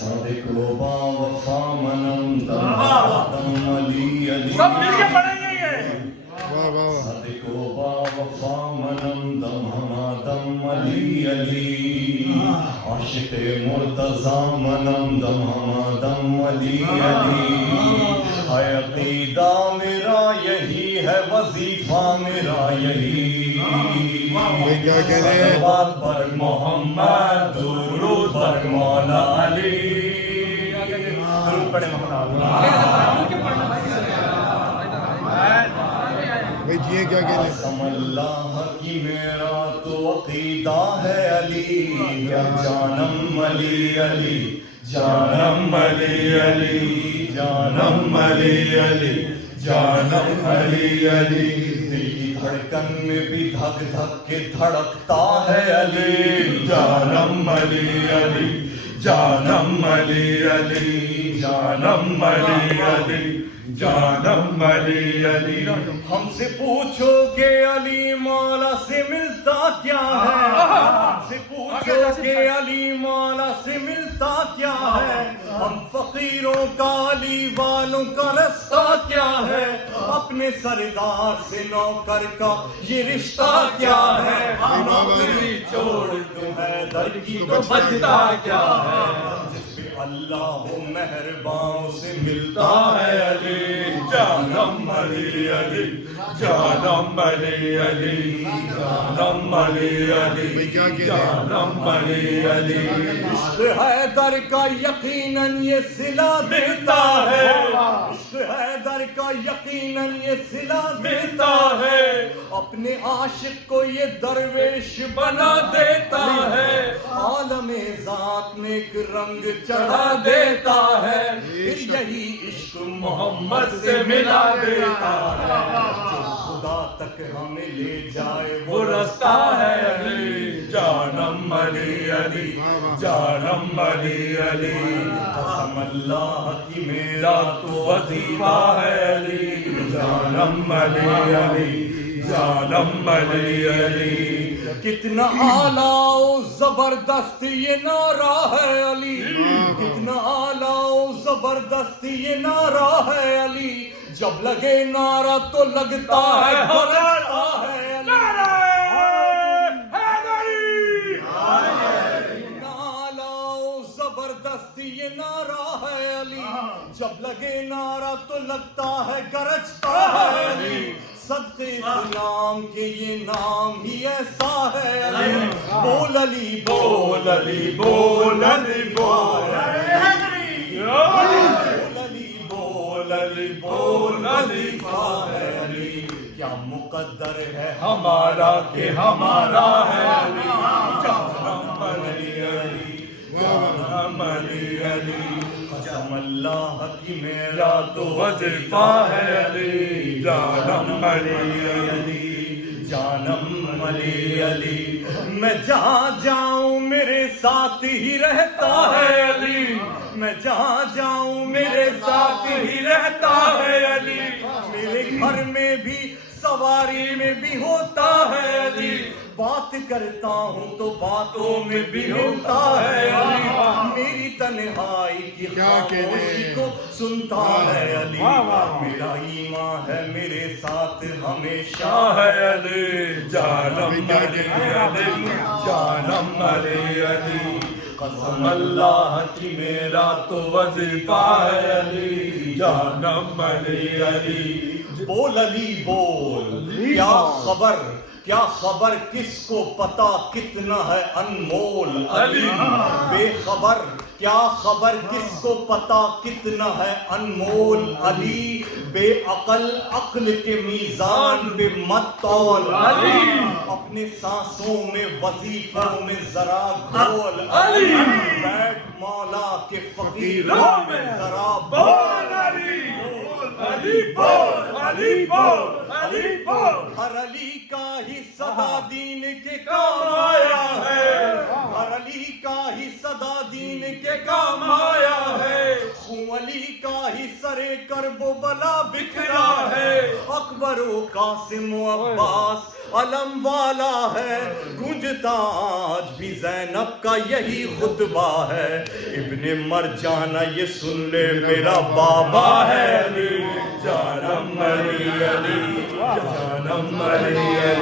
صادق و با وفا منم دم علی علی سب مل کے پڑھیں گے یہ صادق و با وفا منم دم علی علی عاشق مرتضی منم دم علی علی ہے عقیدہ میرا یہی ہے وظیفہ میرا یہی صلوات پر محمد درود پر مولا علی درود پڑھیں مولا قسم اللہ کی میرا تو عقیدہ ہے علی جانم علی علی جانم علی علی جانم علی علی جانم علی علی دل کی دھڑکن میں بھی دھک دھک کے دھڑکتا ہے علی جانم علی علی جانم علی علی جانم علی علی جانم علی علی ہم سے پوچھو کہ علی مولا سے ملتا کیا ہے ہم سے پوچھو کہ علی مولا سے ملتا کیا ہے ہم فقیروں کا علی والوں کا رستہ کیا ہے اپنے سردار سے نوکر کا یہ رشتہ کیا ہے نوکری چھوڑ تمہیں در کی تو بچتا کیا ہے جس پہ اللہ وہ مہربان سے ملتا ہے علی جانم علی علی جانم علی علی جانم علی علی جانم علی علی عشق حیدر کا یقیناً یہ صلہ دیتا ہے عشق حیدر کا یقیناً یہ صلہ دیتا ہے اپنے عاشق کو یہ درویش بنا دیتا ہے عالم ذات میں ایک رنگ چڑھا دیتا ہے پھر یہی عشق محمد سے ملا دیتا ہے جو خدا تک ہمیں لے جائے وہ رستہ ہے علی جانم علی علی جانم علی علی قسم اللہ کی میرا تو وظیفہ ہے علی جانم علی علی جانم علی علی کتنا اعلیٰ و زبردست یہ نعرہ ہے علی کتنا اعلیٰ و زبردست یہ نعرہ ہے علی جب لگے نعرہ تو لگتا ہے گرجتا ہے علی کتنا اعلیٰ و زبردست یہ نعرہ ہے علی جب لگے نعرہ تو لگتا ہے گرجتا ہے علی صدق اسلام کے یہ نام ہی ایسا ہے علی بول علی بول علی بول علی بول علی بول علی بول علی ہے علی کیا مقدر ہے ہمارا کہ ہمارا ہے علی جانم علی علی جانم علی علی قسم اللہ کی میرا تو وظیفہ ہے علی جانم علی علی جانم علی علی میں جہاں جاؤں میرے ساتھ ہی رہتا ہے علی میں جہاں جاؤں میرے ساتھ ہی رہتا ہے علی میرے گھر میں بھی سواری میں بھی ہوتا ہے علی بات کرتا ہوں تو باتوں میں بھی ہوتا ہے علی میری تنہائی کی خاموشی کو سنتا ہے علی میرا ایمان ہے میرے ساتھ ہمیشہ ہے علی جانم علی علی جانم علی علی قسم اللہ کی میرا تو وظیفہ ہے علی جانم علی علی بول علی بول کیا خبر کس کو پتا کتنا ہے انمول علی بے خبر کیا خبر کس کو پتا کتنا ہے انمول علی بے عقل عقل کے میزان پہ مت تول علی اپنے سانسوں میں وظیفوں میں ذرا گھول علی بیٹھ مولا کے فقیروں میں ذرا بول علی علی بول علی بول علی بول ہر علی کا ہی صدا دین کے کام آیا ہے ہر علی کا ہی صدا دین کے کام آیا ہے خون علی کا ہی سرے کرب و بلا بکھرا ہے اکبر و قاسم و عباس علم والا ہے گونجتا آج بھی زینب کا یہی خطبہ ہے ابن مرجانہ یہ سن لے میرا بابا ہے علی جانم علی علی جانم علی علی